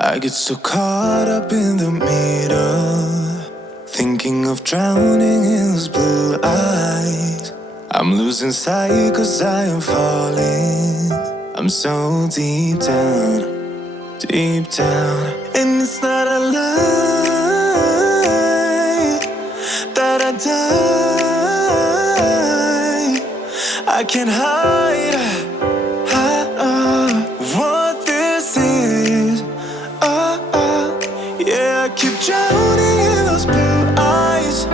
I get so caught up in the middle, thinking of drowning in those blue eyes. I'm losing sight 'cause I am falling. I'm so deep down, deep down. And it's not a lie that I die. I can't hide what this is. Yeah, I keep drowning in those blue eyes,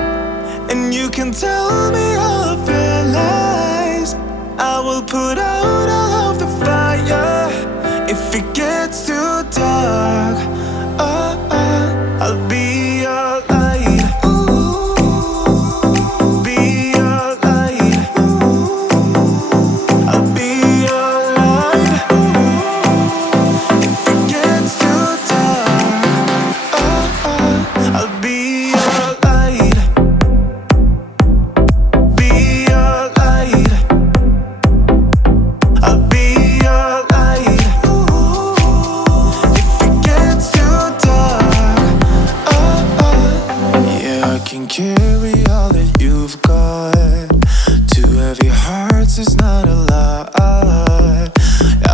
and you can tell me all of your lies. I will put out all of the fire if it gets too dark. I'll be your light. Be your light. I'll be your light. If it gets too dark, I'll be your light. Be your light. I'll be your light. If it gets too dark, yeah, I can carry all that you've got. Two heavy hearts is not a lie.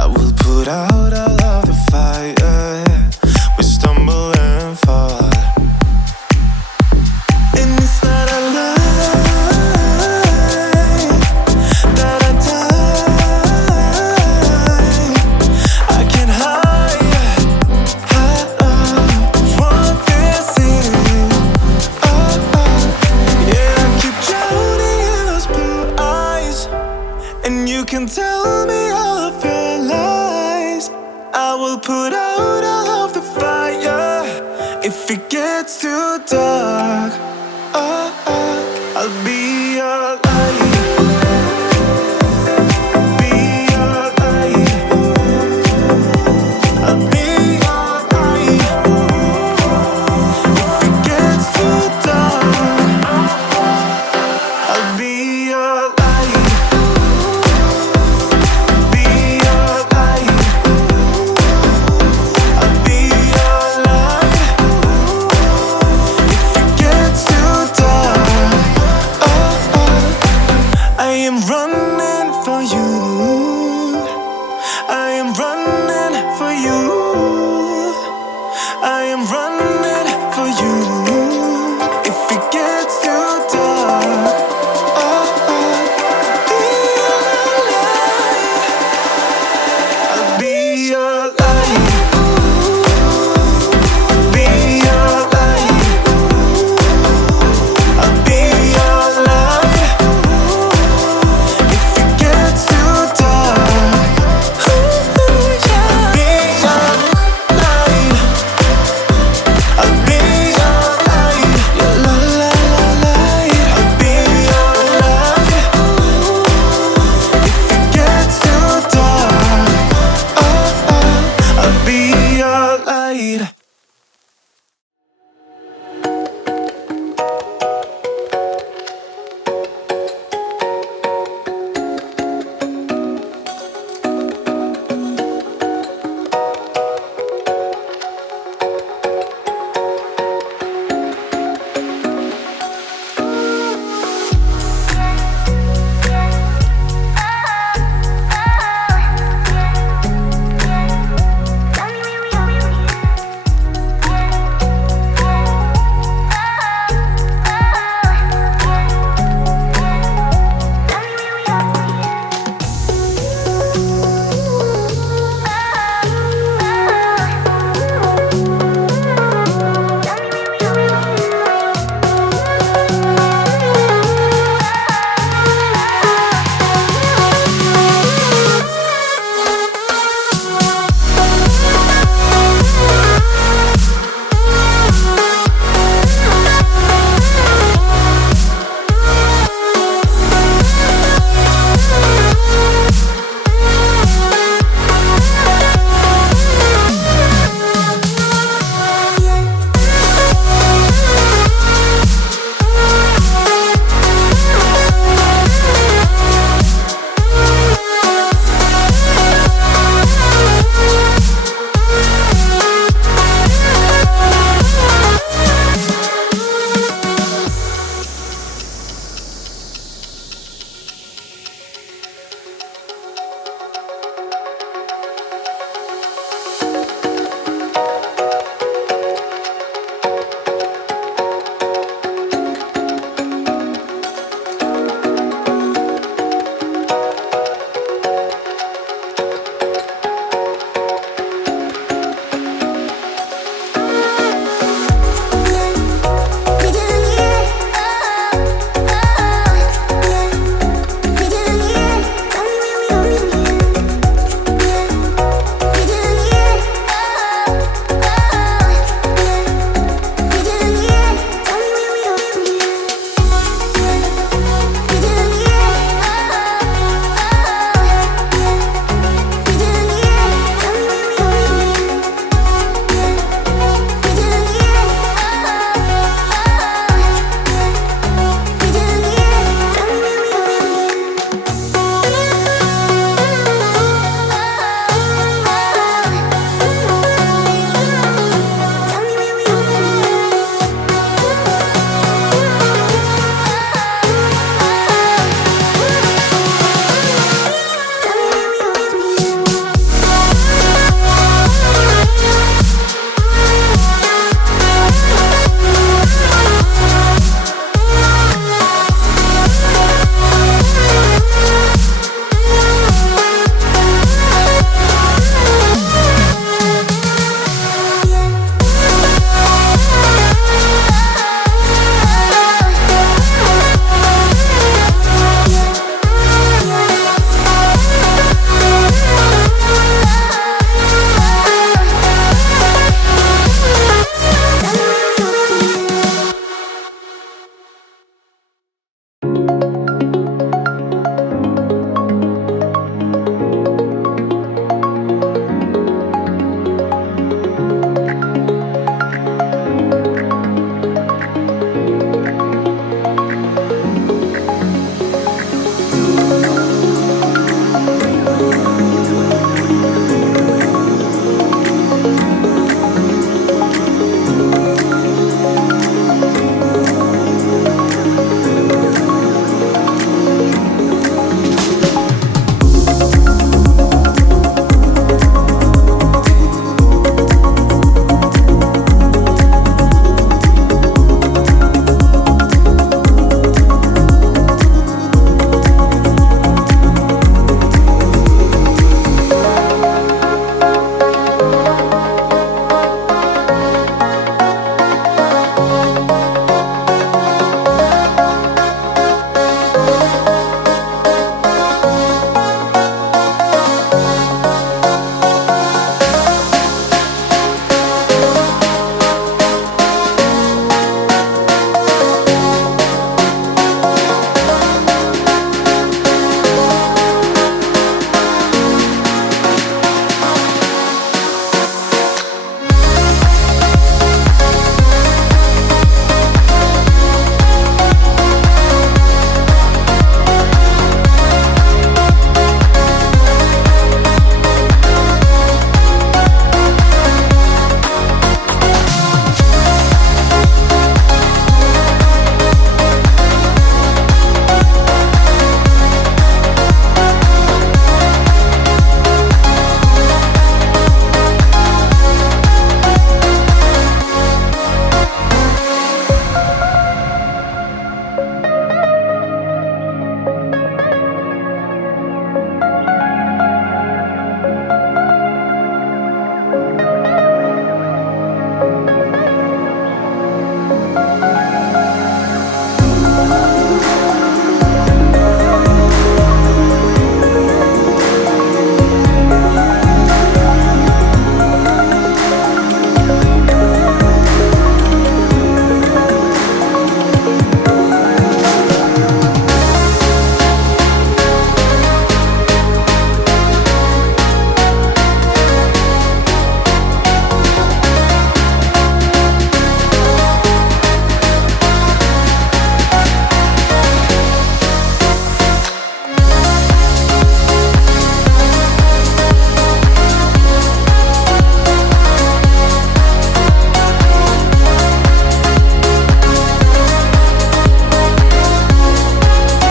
I will put out all of the fire. We stumble and fall, and it's not a lie that I die. I can't hide what this is. Yeah, I keep drowning in those blue eyes, and you can tell me all of your lies. I will put out all of the fire if it gets too dark. I'll be your light. Be your light. I'll be your light. If it gets too dark, I'll be your light. Be your light. I'll be your light. If it gets too dark, I am running for you. I am running for you. I am running.